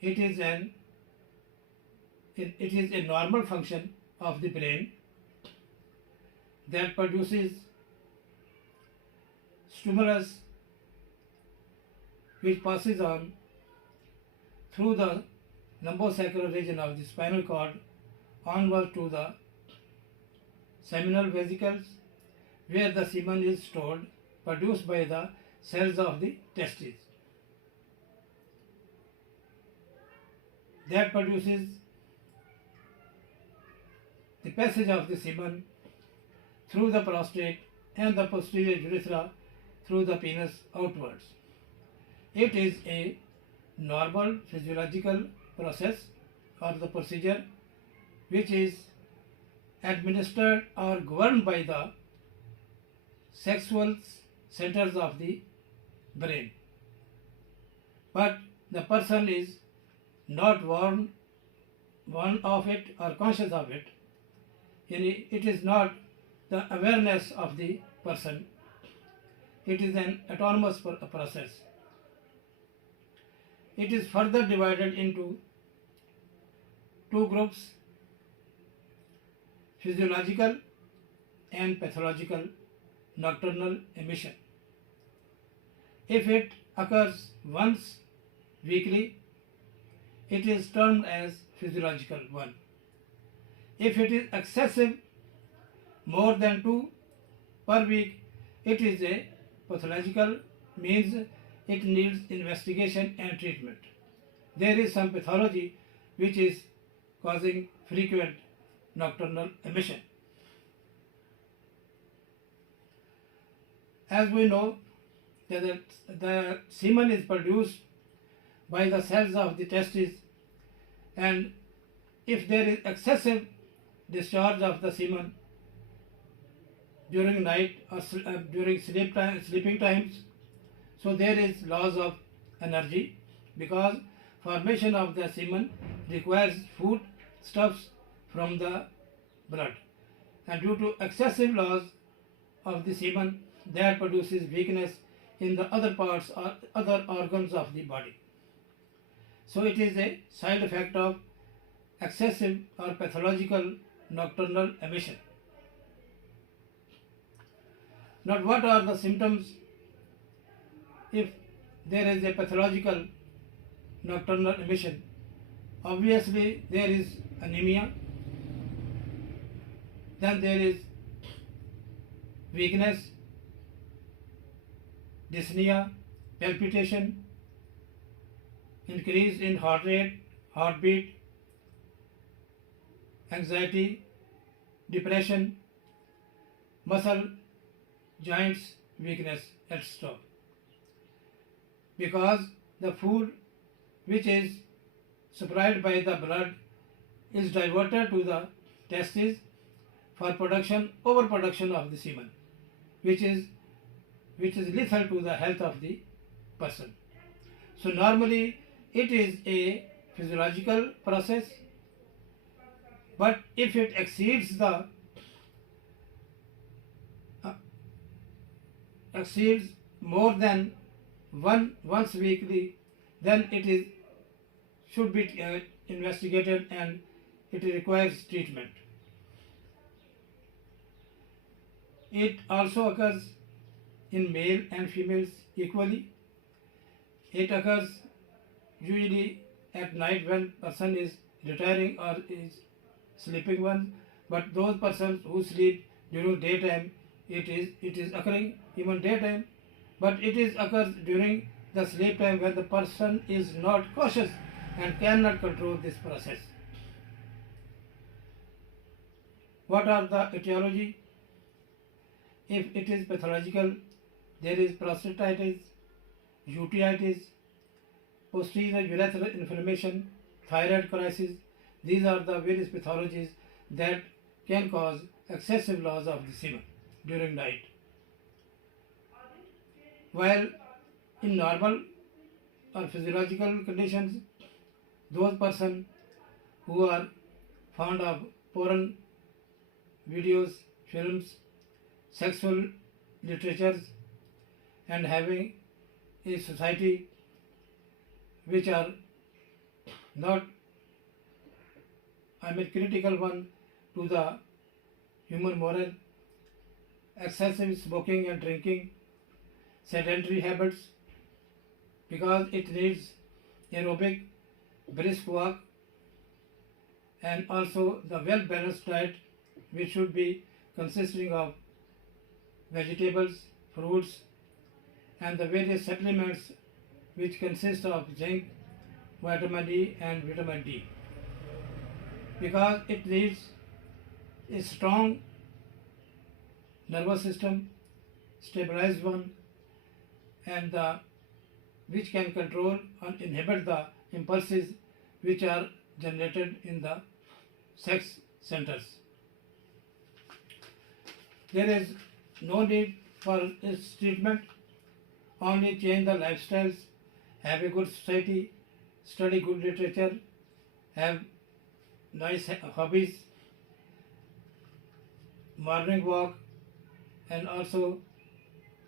It is a normal function of the brain that produces stimulus which passes on through the lumbosacral region of the spinal cord onward to the seminal vesicles where the semen is stored, produced by the cells of the testes. That produces the passage of the semen through the prostate and the posterior urethra through the penis outwards. It is a normal physiological process or the procedure which is administered or governed by the sexual centers of the brain. But the person is not warned of it or conscious of it. It is not the awareness of the person. It is an autonomous process. It is further divided into two groups: physiological and pathological nocturnal emission. If it occurs once weekly, it is termed as physiological one. If it is excessive, more than 2 per week, it is a pathological, means it needs investigation and treatment. There is some pathology which is causing frequent nocturnal emission. As we know that the semen is produced by the cells of the testes, and if there is excessive discharge of the semen during night or during sleeping times, so there is loss of energy, because formation of the semen requires food stuffs from the blood, and due to excessive loss of the semen, that produces weakness in the other parts or other organs of the body. So it is a side effect of excessive or pathological nocturnal emission. Now, what are the symptoms if there is a pathological nocturnal emission? Obviously, there is anemia, then there is weakness, dyspnea, palpitation, increase in heart rate, heartbeat, anxiety, depression, muscle, joints, weakness, etc. Because the food which is supplied by the blood is diverted to the testes for overproduction of the semen, which is lethal to the health of the person. So normally it is a physiological process, but if it exceeds more than once weekly, then it should be investigated and it requires treatment. It also occurs in male and females equally. It occurs usually at night when person is retiring or is sleeping one, but those persons who sleep during daytime, it is occurring even daytime, but it occurs during the sleep time when the person is not cautious and cannot control this process. What are the etiology? If it is pathological, there is prostatitis, uveitis, posterior urethral inflammation, thyroid crisis. These are the various pathologies that can cause excessive loss of the semen during night. While in normal or physiological conditions, those persons who are fond of porn videos, films, sexual literatures, and having a society which are not, critical one to the human moral, excessive smoking and drinking, sedentary habits, because it needs aerobic, brisk walk, and also the well balanced diet, which should be consisting of vegetables, fruits, and the various supplements which consist of zinc, vitamin D, and vitamin D, because it needs a strong nervous system, stabilized one, and which can control and inhibit the impulses which are generated in the sex centers. There is no need for its treatment, only change the lifestyles, have a good society, study good literature, have nice hobbies, morning walk, and also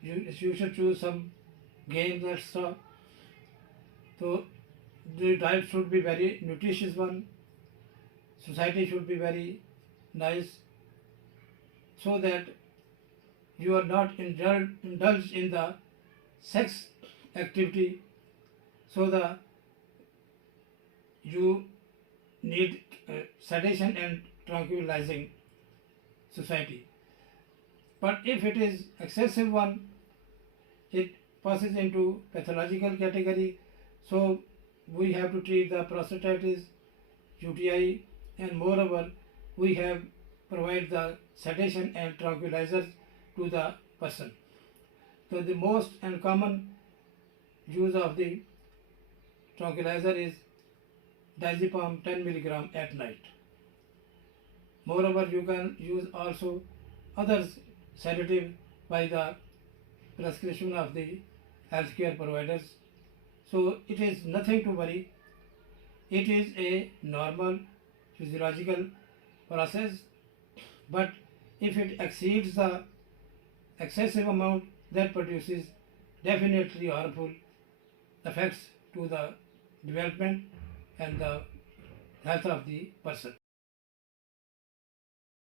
you should choose some games and stuff. So the diet should be very nutritious one, society should be very nice, so that you are not indulged in the sex activity, so that you need sedation and tranquilizing society. But if it is excessive one, it passes into pathological category, so we have to treat the prostatitis, UTI, and moreover we have provide the sedation and tranquilizers to the person. So the most and common use of the tranquilizer is diazepam 10 milligram at night. Moreover, you can use also other sedative by the prescription of the healthcare providers. So it is nothing to worry. It is a normal physiological process, but if it exceeds the excessive amount, that produces definitely harmful effects to the development and the health of the person.